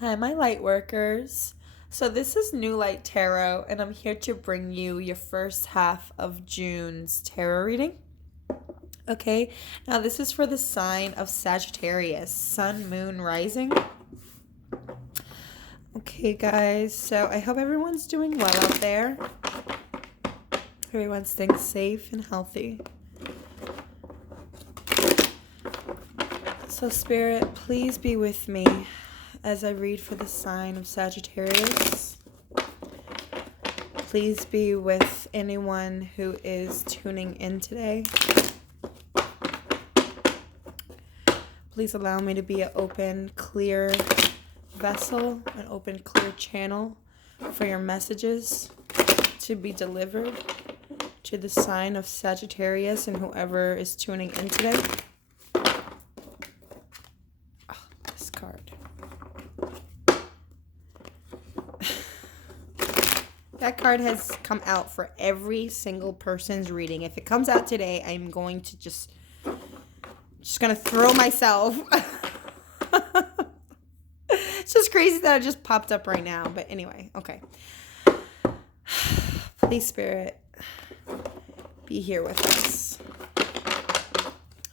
Hi, my light workers. So, this is New Light Tarot, and I'm here to bring you your first half of June's tarot reading. Okay, now this is for the sign of Sagittarius, Sun, Moon, Rising. Okay, guys, so I hope everyone's doing well out there. Everyone's staying safe and healthy. So, Spirit, please be with me as I read for the sign of Sagittarius. Please be with anyone who is tuning in today. Please allow me to be an open, clear vessel, an open, clear channel for your messages to be delivered to the sign of Sagittarius and whoever is tuning in today. Oh, this card. That card has come out for every single person's reading. If it comes out today, I'm going to just gonna throw myself. It's just crazy that it just popped up right now. But anyway, okay. Please, Spirit, be here with us.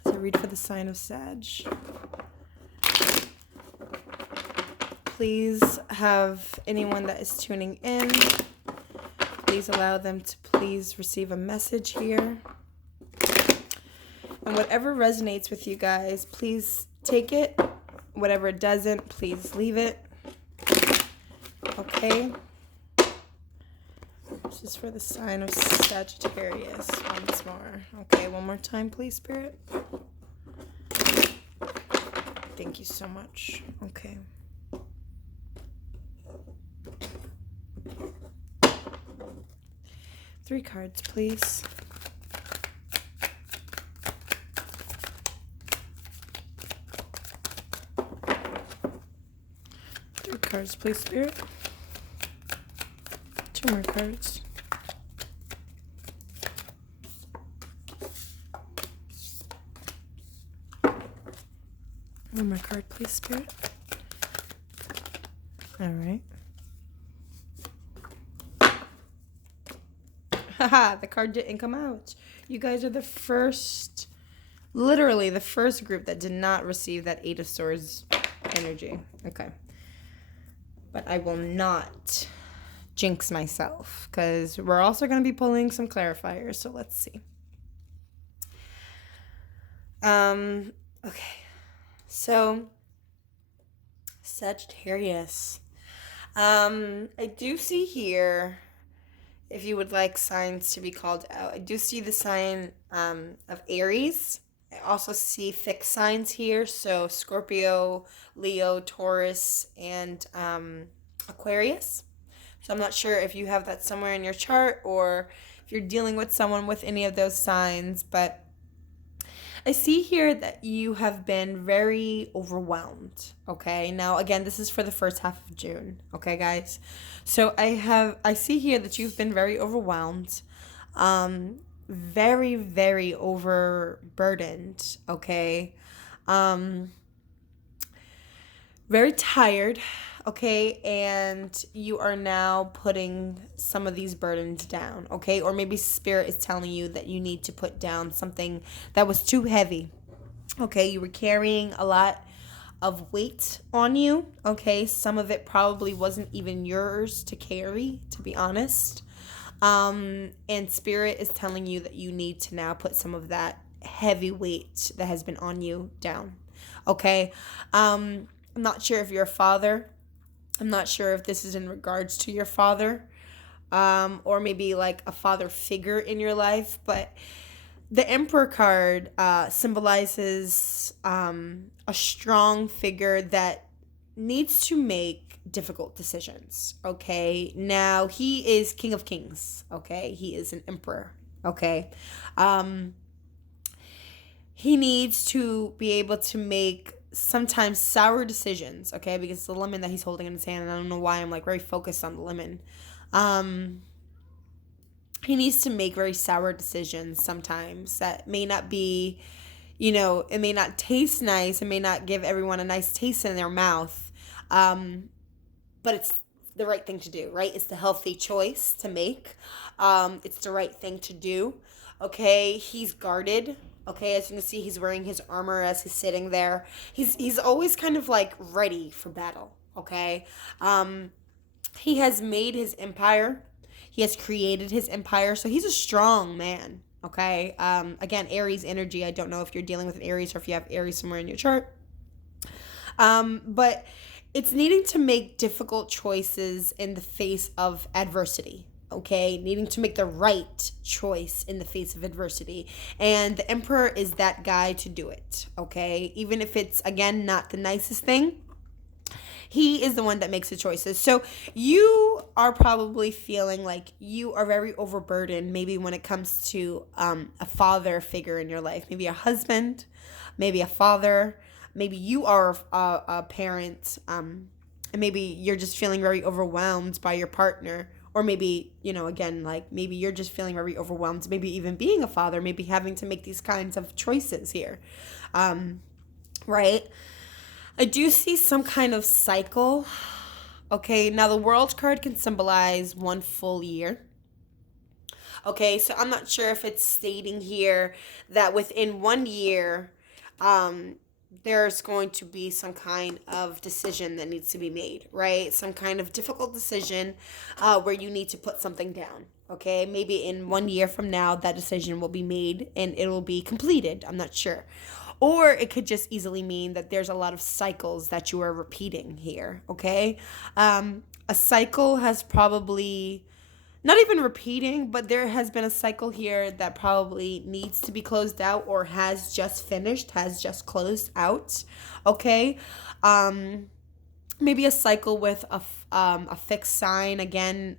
So read for the sign of Sag. Please have anyone that is tuning in, please allow them to please receive a message here. And whatever resonates with you guys, please take it. Whatever doesn't, please leave it. Okay. This is for the sign of Sagittarius once more. Okay, one more time, please, Spirit. Thank you so much. Okay. Three cards, please. Three cards, please, Spirit. Two more cards. One more card, please, Spirit. All right. Haha, the card didn't come out. You guys are the first, literally the first group that did not receive that Eight of Swords energy. Okay. But I will not jinx myself because we're also going to be pulling some clarifiers. So let's see. Okay. So, Sagittarius. I do see here, if you would like signs to be called out, I do see the sign of Aries. I also see fixed signs here. So Scorpio, Leo, Taurus, and Aquarius. So I'm not sure if you have that somewhere in your chart or if you're dealing with someone with any of those signs, but I see here that you have been very overwhelmed, okay? Now, again, this is for the first half of June, okay, guys? So I see here that you've been very overwhelmed, very, very overburdened, okay? Very tired, okay? And you are now putting some of these burdens down, okay? Or maybe Spirit is telling you that you need to put down something that was too heavy, okay? You were carrying a lot of weight on you, okay? Some of it probably wasn't even yours to carry, to be honest. And Spirit is telling you that you need to now put some of that heavy weight that has been on you down, okay? I'm not sure if you're a father. I'm not sure if this is in regards to your father, or maybe like a father figure in your life, but the Emperor card symbolizes a strong figure that needs to make difficult decisions, okay? Now, he is King of Kings, okay? He is an emperor, okay? He needs to be able to make sometimes sour decisions, okay? Because it's the lemon that he's holding in his hand, and I don't know why I'm like very focused on the lemon. He needs to make very sour decisions sometimes that may not be, it may not taste nice. It may not give everyone a nice taste in their mouth. but it's the right thing to do, right? It's the healthy choice to make. It's the right thing to do. Okay, he's guarded. Okay, as you can see, he's wearing his armor as he's sitting there. He's always kind of like ready for battle. Okay, he has made his empire. He has created his empire, so he's a strong man. Okay, again, Aries energy. I don't know if you're dealing with an Aries or if you have Aries somewhere in your chart. But it's needing to make difficult choices in the face of adversity. Okay, needing to make the right choice in the face of adversity. And the Emperor is that guy to do it. Okay, even if it's, again, not the nicest thing, he is the one that makes the choices. So you are probably feeling like you are very overburdened, maybe when it comes to a father figure in your life, maybe a husband, maybe a father. Maybe you are a parent, and maybe you're just feeling very overwhelmed by your partner. Or maybe, again, like maybe you're just feeling very overwhelmed, maybe even being a father, maybe having to make these kinds of choices here, right? I do see some kind of cycle. Okay, now the World card can symbolize one full year. Okay, so I'm not sure if it's stating here that within 1 year, there's going to be some kind of decision that needs to be made, right? Some kind of difficult decision where you need to put something down, okay? Maybe in 1 year from now, that decision will be made and it will be completed. I'm not sure. Or it could just easily mean that there's a lot of cycles that you are repeating here, okay? A cycle has probably... not even repeating, but there has been a cycle here that probably needs to be closed out or has just finished, has just closed out, okay? Maybe a cycle with a fixed sign, again,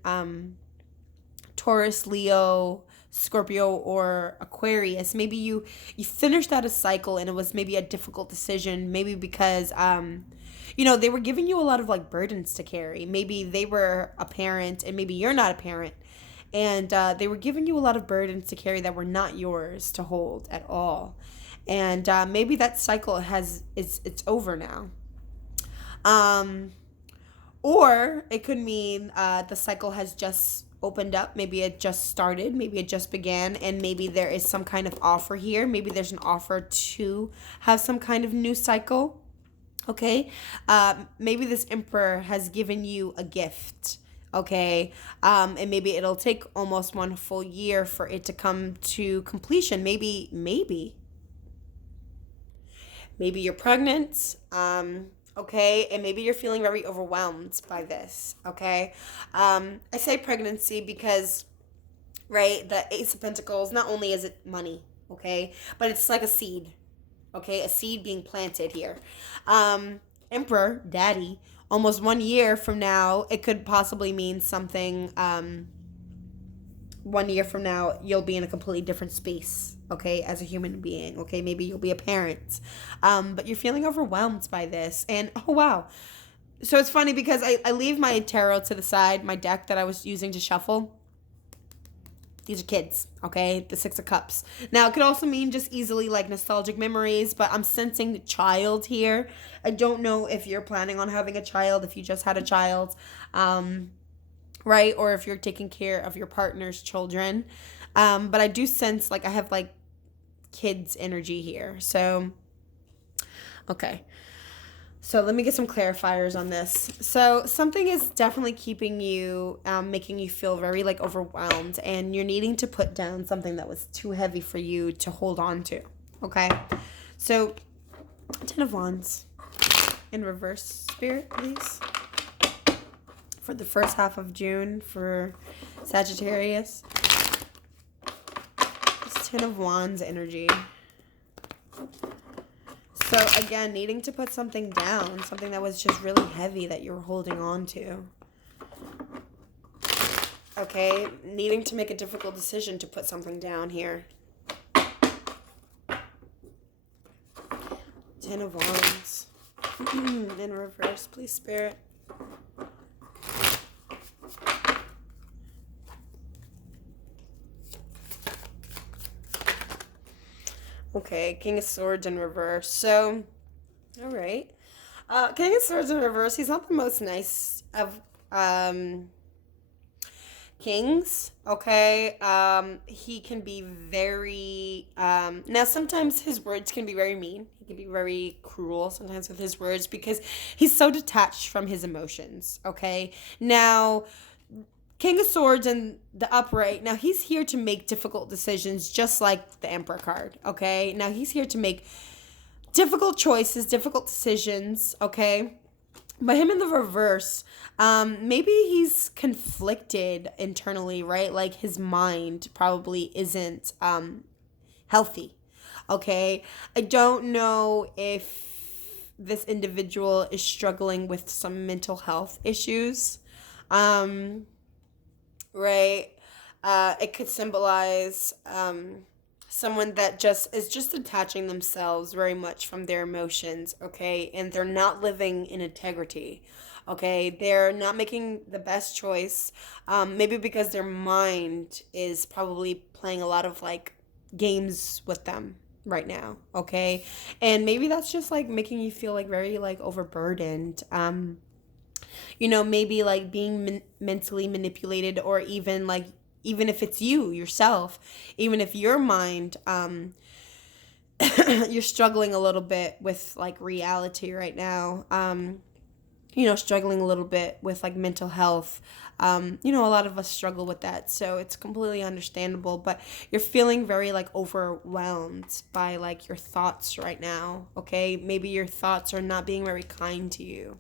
Taurus, Leo, Scorpio, or Aquarius. Maybe you finished out a cycle and it was maybe a difficult decision, maybe because... they were giving you a lot of like burdens to carry. Maybe they were a parent and maybe you're not a parent. And they were giving you a lot of burdens to carry that were not yours to hold at all. And maybe that cycle it's over now. Or it could mean the cycle has just opened up. Maybe it just started. Maybe it just began. And maybe there is some kind of offer here. Maybe there's an offer to have some kind of new cycle. Okay, maybe this Emperor has given you a gift, okay, and maybe it'll take almost one full year for it to come to completion. Maybe you're pregnant, okay, and maybe you're feeling very overwhelmed by this, okay. I say pregnancy because, right, the Ace of Pentacles, not only is it money, okay, but it's like a seed. Okay, a seed being planted here. Emperor, daddy, almost 1 year from now, it could possibly mean something. 1 year from now, you'll be in a completely different space, okay, as a human being. Okay, maybe you'll be a parent. But you're feeling overwhelmed by this. And, oh, wow. So it's funny because I leave my tarot to the side, my deck that I was using to shuffle. These are kids, okay? The Six of Cups. Now, it could also mean just easily like nostalgic memories, but I'm sensing child here. I don't know if you're planning on having a child, if you just had a child, right? Or if you're taking care of your partner's children. But I do sense like I have like kids energy here. So, okay. So let me get some clarifiers on this. So something is definitely keeping you, making you feel very like overwhelmed, and you're needing to put down something that was too heavy for you to hold on to. Okay. So 10 of Wands in reverse, Spirit, please. For the first half of June for Sagittarius. It's 10 of Wands energy. So, again, needing to put something down, something that was just really heavy that you were holding on to. Okay, needing to make a difficult decision to put something down here. 10 of Wands. In reverse, please, Spirit. Okay, King of Swords in reverse. So, all right. King of Swords in reverse, he's not the most nice of Kings, okay? He can be very, now sometimes his words can be very mean. He can be very cruel sometimes with his words because he's so detached from his emotions, okay? Now, King of Swords and the upright, now he's here to make difficult decisions just like the Emperor card, okay? Now he's here to make difficult choices, difficult decisions, okay? But him in the reverse, maybe he's conflicted internally, right? Like his mind probably isn't healthy. Okay. I don't know if this individual is struggling with some mental health issues. Right. It could symbolize someone that just detaching themselves very much from their emotions, okay? And they're not living in integrity, okay? They're not making the best choice, maybe because their mind is probably playing a lot of like games with them right now, okay? And maybe that's just like making you feel like very like overburdened. Maybe like being mentally manipulated, or even like, even if it's you yourself, even if your mind, you're struggling a little bit with like reality right now, struggling a little bit with like mental health. A lot of us struggle with that, so it's completely understandable, but you're feeling very like overwhelmed by like your thoughts right now, okay? Maybe your thoughts are not being very kind to you.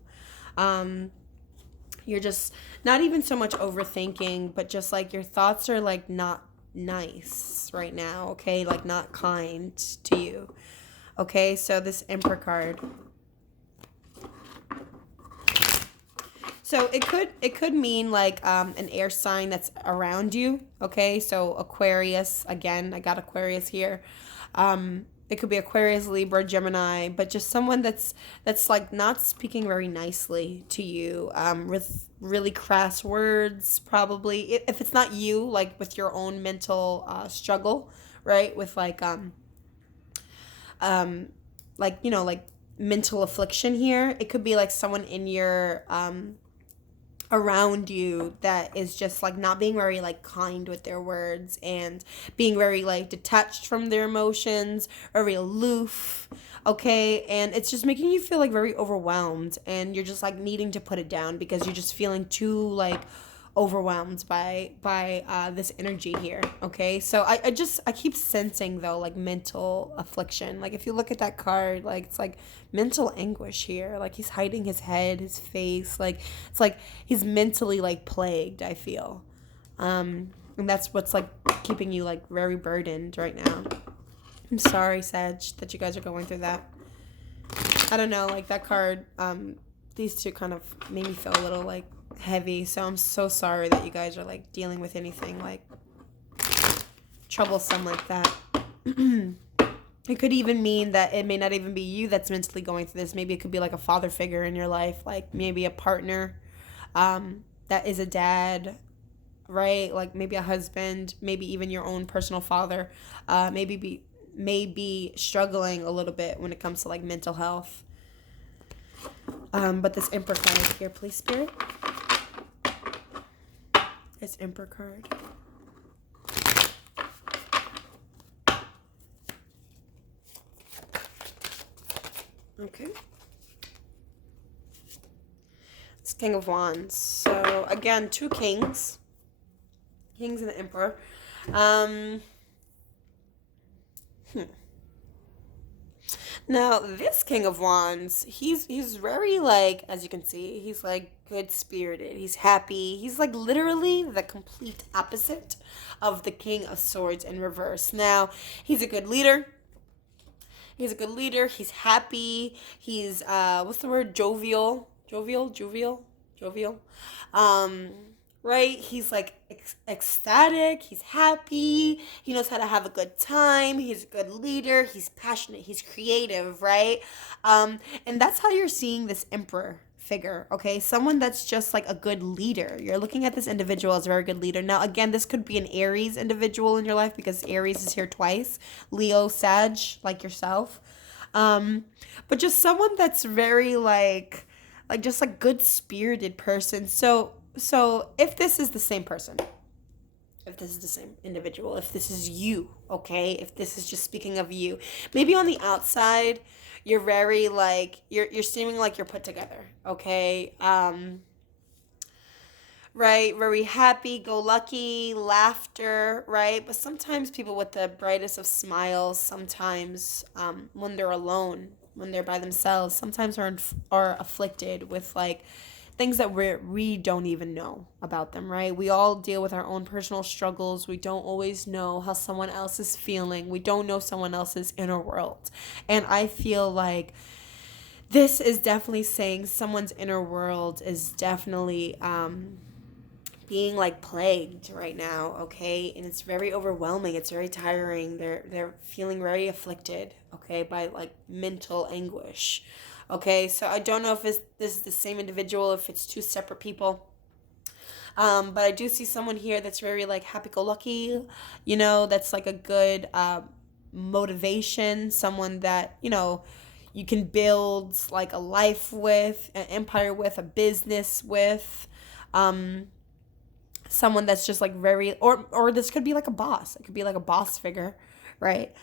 You're just not even so much overthinking, but just like your thoughts are like not nice right now, okay? Like not kind to you. Okay, so this Emperor card. So it could mean like an air sign that's around you, okay? So Aquarius, again, I got Aquarius here. It could be Aquarius, Libra, Gemini, but just someone that's like not speaking very nicely to you, with really crass words, probably. If it's not you, like with your own mental struggle, right? With like mental affliction here. It could be like someone in your around you that is just like not being very like kind with their words, and being very like detached from their emotions, very aloof, okay? And it's just making you feel like very overwhelmed, and you're just like needing to put it down because you're just feeling too like overwhelmed by this energy here, okay? So I keep sensing though like mental affliction. Like if you look at that card, like it's like mental anguish here. Like he's hiding his head, his face, like it's like he's mentally like plagued, I feel. And that's what's like keeping you like very burdened right now. I'm sorry, Sag, that you guys are going through that. I don't know, like that card, these two kind of made me feel a little like heavy, so I'm so sorry that you guys are like dealing with anything like troublesome like that. It could even mean that it may not even be you that's mentally going through this. Maybe it could be like a father figure in your life, like maybe a partner that is a dad, right? Like maybe a husband, maybe even your own personal father, may be struggling a little bit when it comes to like mental health. But this Emperor card is here, please, Spirit. This Emperor card. Okay. It's King of Wands. So again, two kings. Kings and the Emperor. Now, this King of Wands, he's very like, as you can see, he's like good spirited. He's happy. He's like literally the complete opposite of the King of Swords in reverse. Now, he's a good leader. He's a good leader. He's happy. He's what's the word? Jovial. Um, right? He's like ecstatic. He's happy. He knows how to have a good time. He's a good leader. He's passionate. He's creative, right? And that's how you're seeing this Emperor figure, okay? Someone that's just like a good leader. You're looking at this individual as a very good leader. Now, again, this could be an Aries individual in your life because Aries is here twice. Leo, Sag, like yourself. But just someone that's very like like just a good-spirited person. So if this is the same person, if this is the same individual, if this is you, okay? If this is just speaking of you, maybe on the outside, you're very like you're seeming like you're put together, okay? Right, very happy, go lucky, laughter, right? But sometimes people with the brightest of smiles, sometimes when they're alone, when they're by themselves, sometimes are afflicted with like things that we don't even know about them, right? We all deal with our own personal struggles. We don't always know how someone else is feeling. We don't know someone else's inner world. And I feel like this is definitely saying someone's inner world is definitely being like plagued right now, okay? And it's very overwhelming. It's very tiring. They're feeling very afflicted, okay, by like mental anguish. Okay, so I don't know if this is the same individual, if it's two separate people. But I do see someone here that's very like happy-go-lucky, that's like a good motivation, someone that, you can build like a life with, an empire with, a business with. Someone that's just like very, or this could be like a boss. It could be like a boss figure, right?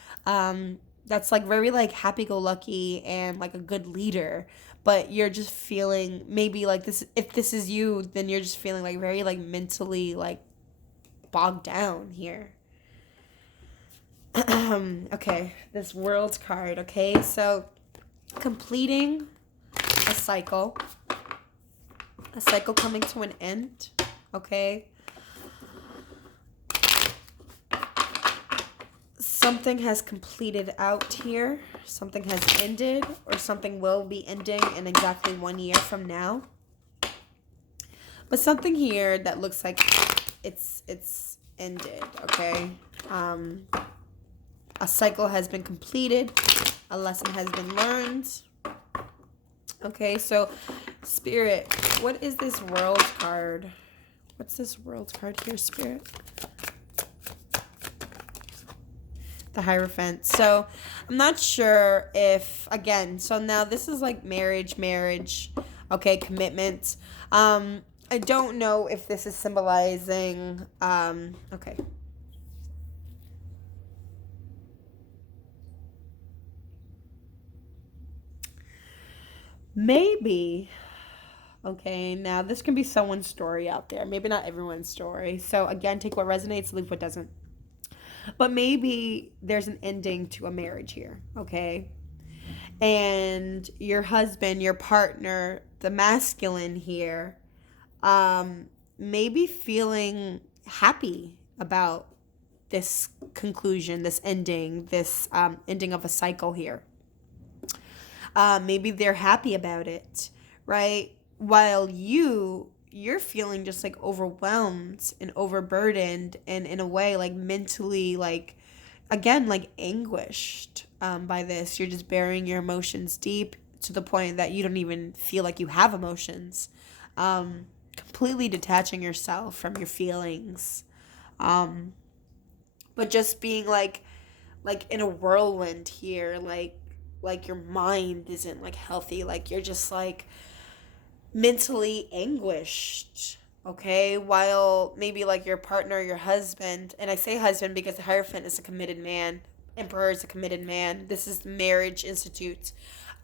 That's like very like happy-go-lucky and like a good leader, but you're just feeling maybe like this. If this is you, then you're just feeling like very like mentally like bogged down here. Okay, this World card. Okay, so completing a cycle coming to an end. Okay. Something has completed out here. Something has ended, or something will be ending in exactly 1 year from now. But something here that looks like it's ended, okay? A cycle has been completed. A lesson has been learned. Okay, so Spirit, what is this World card? What's this World card here, Spirit? The Hierophant. So I'm not sure if, again, so now this is like marriage, okay, commitment. I don't know if this is symbolizing, okay. Maybe, okay, now this can be someone's story out there. Maybe not everyone's story. So again, take what resonates, leave what doesn't. But maybe there's an ending to a marriage here, okay? And your husband, your partner, the masculine here, maybe feeling happy about this conclusion, this ending, this ending of a cycle here. Maybe they're happy about it, right? While you're feeling just like overwhelmed and overburdened, and in a way like mentally like, again, like anguished by this. You're just burying your emotions deep to the point that you don't even feel like you have emotions. Completely detaching yourself from your feelings. But just being like in a whirlwind here, like your mind isn't like healthy, like you're just like mentally anguished, okay? While maybe like your partner, your husband, and I say husband because the Hierophant is a committed man, Emperor is a committed man. This is the Marriage Institute.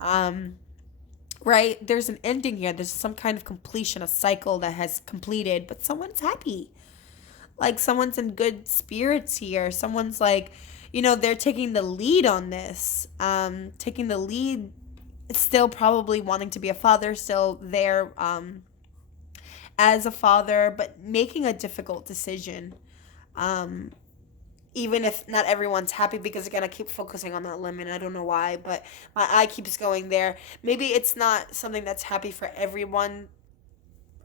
Right? There's an ending here. There's some kind of completion, a cycle that has completed, but someone's happy. Like someone's in good spirits here. Someone's like, they're taking the lead on this. Taking the lead, still probably wanting to be a father, still there as a father, but making a difficult decision. Even if not everyone's happy, because again, I keep focusing on that lemon. I don't know why, but my eye keeps going there. Maybe it's not something that's happy for everyone,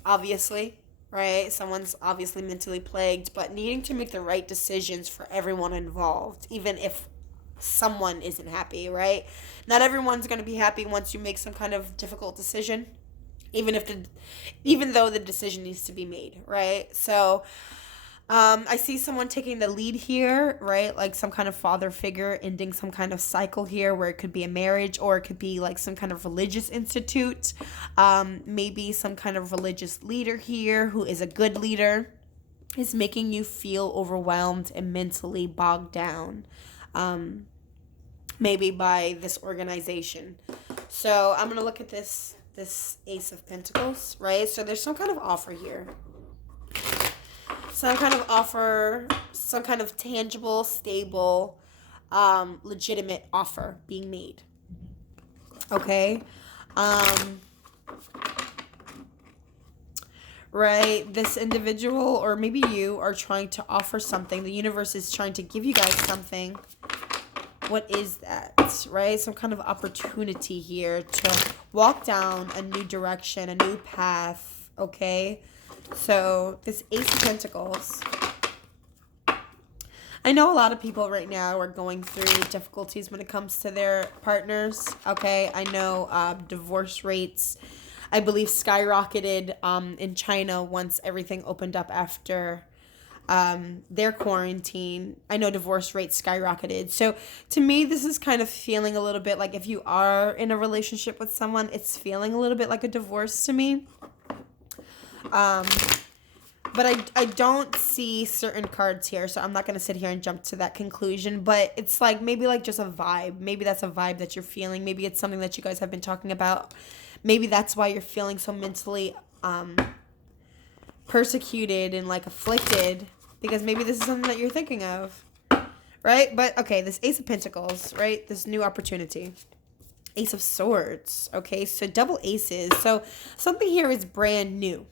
obviously, right? Someone's obviously mentally plagued, but needing to make the right decisions for everyone involved, even if someone isn't happy, right? Not everyone's going to be happy once you make some kind of difficult decision, even though the decision needs to be made, right? So I see someone taking the lead here, right? Like some kind of father figure ending some kind of cycle here where it could be a marriage or it could be like some kind of religious institute. Maybe some kind of religious leader here who is a good leader is making you feel overwhelmed and mentally bogged down. Maybe by this organization. So I'm going to look at this Ace of Pentacles, right? So there's some kind of offer here. Some kind of offer, some kind of tangible, stable, legitimate offer being made. Okay? Right? This individual, or maybe you, are trying to offer something. The universe is trying to give you guys something. What is that, right? Some kind of opportunity here to walk down a new direction, a new path, okay? So this Ace of Pentacles, I know a lot of people right now are going through difficulties when it comes to their partners, okay? I know divorce rates, I believe, skyrocketed in China once everything opened up after their quarantine. I know divorce rates skyrocketed. So to me, this is kind of feeling a little bit like, if you are in a relationship with someone, it's feeling a little bit like a divorce to me. But I don't see certain cards here, so I'm not going to sit here and jump to that conclusion. But it's like maybe like just a vibe. Maybe that's a vibe that you're feeling. Maybe it's something that you guys have been talking about. Maybe that's why you're feeling so mentally persecuted and like afflicted, because maybe this is something that you're thinking of, right? But okay, this Ace of Pentacles, right? This new opportunity. Ace of Swords, okay? So double aces. So something here is brand new.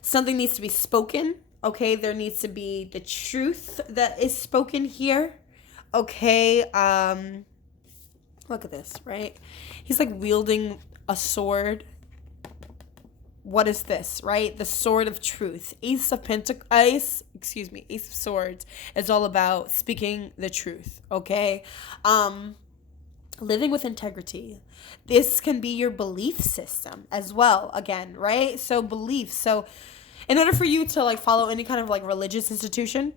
Something needs to be spoken, okay? There needs to be the truth that is spoken here, okay? Look at this, right? He's like wielding a sword. What is this, right? The sword of truth. Ace of Swords is all about speaking the truth, okay? Living with integrity. This can be your belief system as well, again, right? So beliefs. So in order for you to like follow any kind of like religious institution,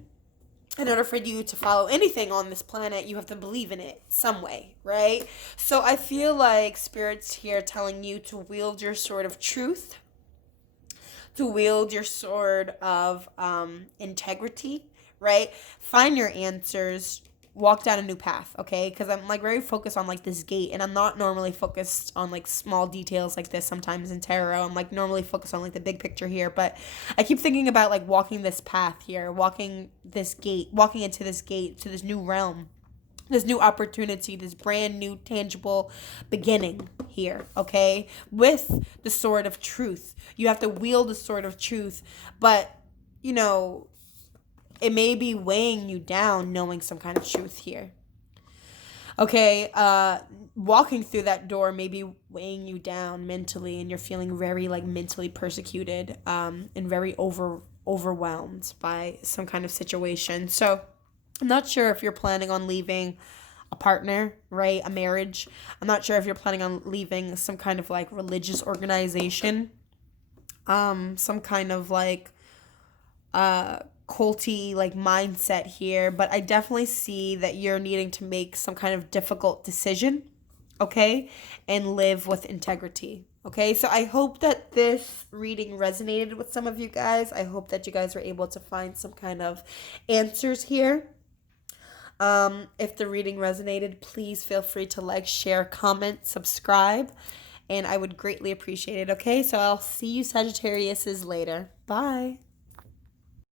in order for you to follow anything on this planet, you have to believe in it some way, right? So I feel like Spirit's here telling you to wield your sword of truth, to wield your sword of integrity, right? Find your answers, walk down a new path, okay? Because I'm like very focused on like this gate, and I'm not normally focused on like small details like this sometimes in tarot. I'm like normally focused on like the big picture here, but I keep thinking about like walking this path here, walking this gate, walking into this gate to this new realm, this new opportunity, this brand new tangible beginning here, okay? With the sword of truth. You have to wield the sword of truth, but, you know, it may be weighing you down knowing some kind of truth here. Okay, walking through that door may be weighing you down mentally, and you're feeling very like mentally persecuted and very overwhelmed by some kind of situation. So I'm not sure if you're planning on leaving a partner, right? A marriage. I'm not sure if you're planning on leaving some kind of like religious organization. Some kind of like culty like mindset here, but I definitely see that you're needing to make some kind of difficult decision, okay? And live with integrity. Okay, so I hope that this reading resonated with some of you guys. I hope that you guys were able to find some kind of answers here. If the reading resonated, please feel free to like, share, comment, subscribe, and I would greatly appreciate it, okay? So I'll see you Sagittariuses later. Bye.